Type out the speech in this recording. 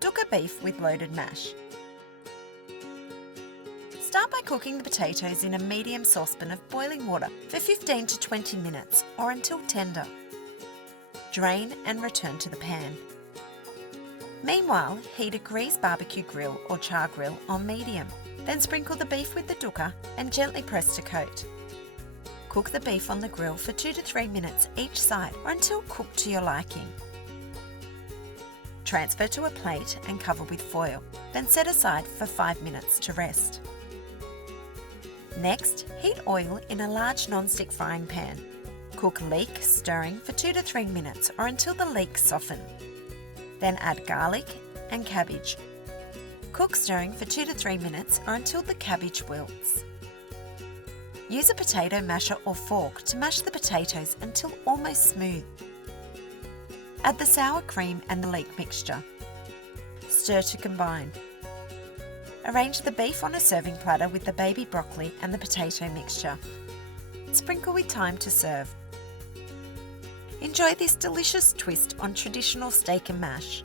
Dukkah beef with loaded mash. Start by cooking the potatoes in a medium saucepan of boiling water for 15 to 20 minutes or until tender. Drain and return to the pan. Meanwhile, heat a greased barbecue grill or chargrill on medium. Then sprinkle the beef with the dukkah and gently press to coat. Cook the beef on the grill for 2 to 3 minutes each side or until cooked to your liking. Transfer to a plate and cover with foil, then set aside for 5 minutes to rest. Next, heat oil in a large non-stick frying pan. Cook leek, stirring for 2 to 3 minutes or until the leeks soften. Then add garlic and cabbage. Cook stirring for 2 to 3 minutes or until the cabbage wilts. Use a potato masher or fork to mash the potatoes until almost smooth. Add the sour cream and the leek mixture. Stir to combine. Arrange the beef on a serving platter with the baby broccoli and the potato mixture. Sprinkle with thyme to serve. Enjoy this delicious twist on traditional steak and mash.